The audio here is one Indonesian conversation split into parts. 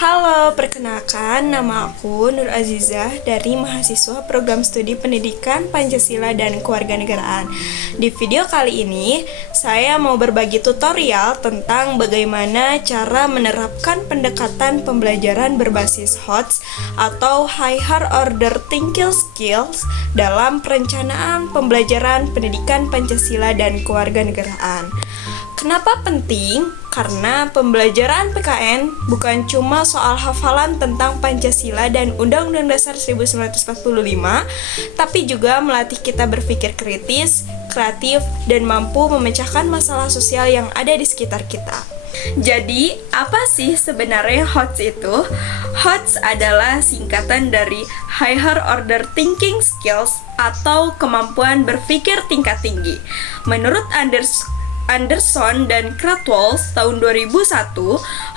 Halo, perkenalkan nama aku Nur Azizah dari mahasiswa Program Studi Pendidikan Pancasila dan Kewarganegaraan. Di video kali ini, saya mau berbagi tutorial tentang bagaimana cara menerapkan pendekatan pembelajaran berbasis HOTS atau Higher Order Thinking Skills dalam perencanaan pembelajaran pendidikan Pancasila dan Kewarganegaraan. Kenapa penting? Karena pembelajaran PKN bukan cuma soal hafalan tentang Pancasila dan Undang-Undang Dasar 1945, tapi juga melatih kita berpikir kritis, kreatif, dan mampu memecahkan masalah sosial yang ada di sekitar kita. Jadi, apa sih sebenarnya HOTS itu? HOTS adalah singkatan dari Higher Order Thinking Skills atau kemampuan berpikir tingkat tinggi. Menurut Anderson dan Krathwohl tahun 2001,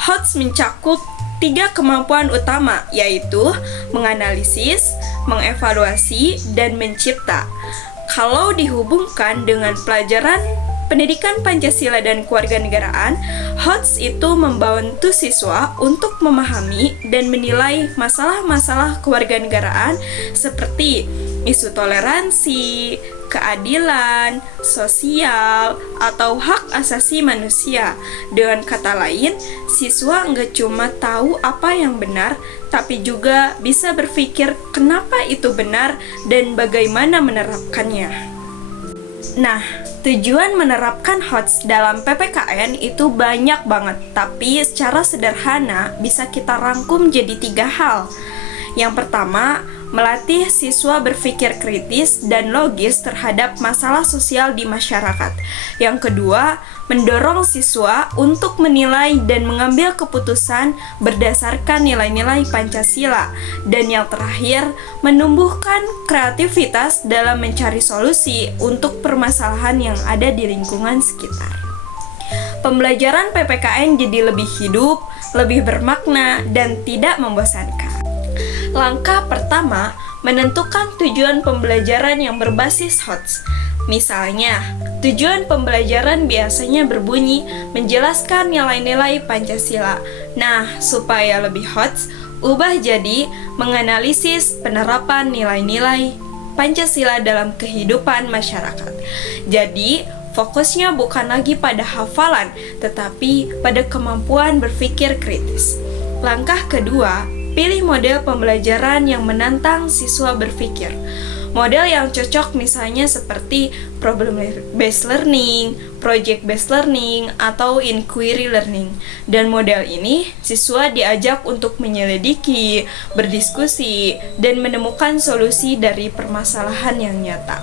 HOTS mencakup 3 kemampuan utama, yaitu menganalisis, mengevaluasi, dan mencipta. Kalau dihubungkan dengan pelajaran pendidikan Pancasila dan Kewarganegaraan, HOTS itu membantu siswa untuk memahami dan menilai masalah-masalah kewarganegaraan seperti isu toleransi, keadilan, sosial, atau hak asasi manusia. Dengan kata lain, siswa nggak cuma tahu apa yang benar, tapi juga bisa berpikir kenapa itu benar dan bagaimana menerapkannya. Nah, tujuan menerapkan HOTS dalam PPKN itu banyak banget, tapi secara sederhana bisa kita rangkum jadi 3 hal. Yang pertama, melatih siswa berpikir kritis dan logis terhadap masalah sosial di masyarakat. Yang kedua, mendorong siswa untuk menilai dan mengambil keputusan berdasarkan nilai-nilai Pancasila. Dan yang terakhir, menumbuhkan kreativitas dalam mencari solusi untuk permasalahan yang ada di lingkungan sekitar. Pembelajaran PPKN jadi lebih hidup, lebih bermakna, dan tidak membosankan. Langkah pertama, menentukan tujuan pembelajaran yang berbasis HOTS. Misalnya, tujuan pembelajaran biasanya berbunyi menjelaskan nilai-nilai Pancasila. Nah, supaya lebih HOTS, ubah jadi menganalisis penerapan nilai-nilai Pancasila dalam kehidupan masyarakat. Jadi, fokusnya bukan lagi pada hafalan, tetapi pada kemampuan berpikir kritis. Langkah kedua, pilih model pembelajaran yang menantang siswa berpikir. Model yang cocok misalnya seperti problem-based learning, project-based learning, atau inquiry learning. Dan model ini, siswa diajak untuk menyelidiki, berdiskusi, dan menemukan solusi dari permasalahan yang nyata.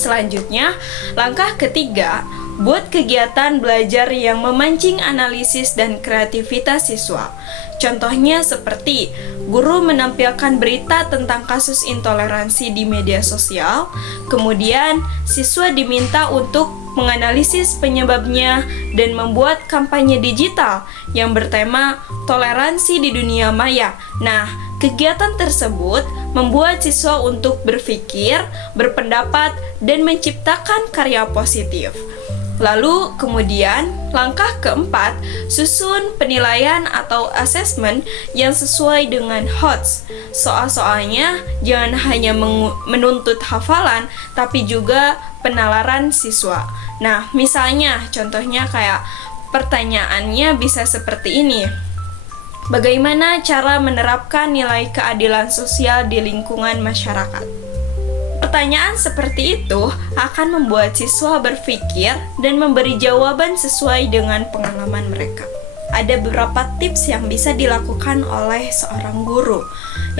Selanjutnya, langkah ketiga, buat kegiatan belajar yang memancing analisis dan kreativitas siswa. Contohnya seperti guru menampilkan berita tentang kasus intoleransi di media sosial, kemudian siswa diminta untuk menganalisis penyebabnya dan membuat kampanye digital yang bertema toleransi di dunia maya. Nah, kegiatan tersebut membuat siswa untuk berpikir, berpendapat, dan menciptakan karya positif. Lalu kemudian langkah keempat, susun penilaian atau assessment yang sesuai dengan HOTS. Soal-soalnya jangan hanya menuntut hafalan, tapi juga penalaran siswa. Nah, misalnya contohnya kayak pertanyaannya bisa seperti ini. Bagaimana cara menerapkan nilai keadilan sosial di lingkungan masyarakat? Pertanyaan seperti itu akan membuat siswa berpikir dan memberi jawaban sesuai dengan pengalaman mereka. Ada beberapa tips yang bisa dilakukan oleh seorang guru.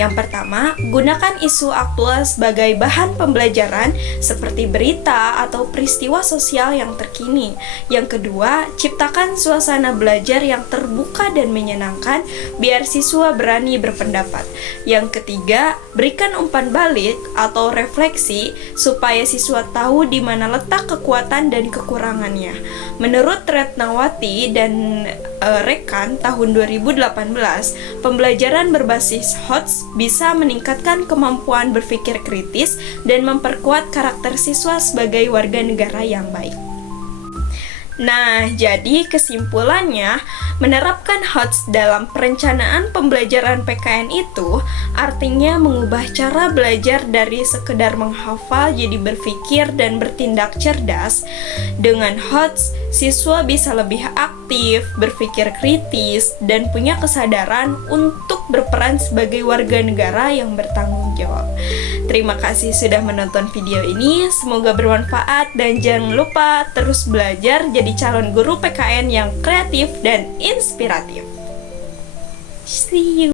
Yang pertama, gunakan isu aktual sebagai bahan pembelajaran seperti berita atau peristiwa sosial yang terkini. Yang kedua, ciptakan suasana belajar yang terbuka dan menyenangkan biar siswa berani berpendapat. Yang ketiga, berikan umpan balik atau refleksi supaya siswa tahu di mana letak kekuatan dan kekurangannya. Menurut Retnawati dan rekan tahun 2018, pembelajaran berbasis HOTS bisa meningkatkan kemampuan berpikir kritis dan memperkuat karakter siswa sebagai warga negara yang baik. Nah, jadi kesimpulannya, menerapkan HOTS dalam perencanaan pembelajaran PKN itu artinya mengubah cara belajar dari sekedar menghafal jadi berpikir dan bertindak cerdas. Dengan HOTS, siswa bisa lebih aktif, berpikir kritis, dan punya kesadaran untuk berperan sebagai warga negara yang bertanggung jawab. Terima kasih sudah menonton video ini, semoga bermanfaat dan jangan lupa terus belajar jadi calon guru PKN yang kreatif dan inspiratif. See you.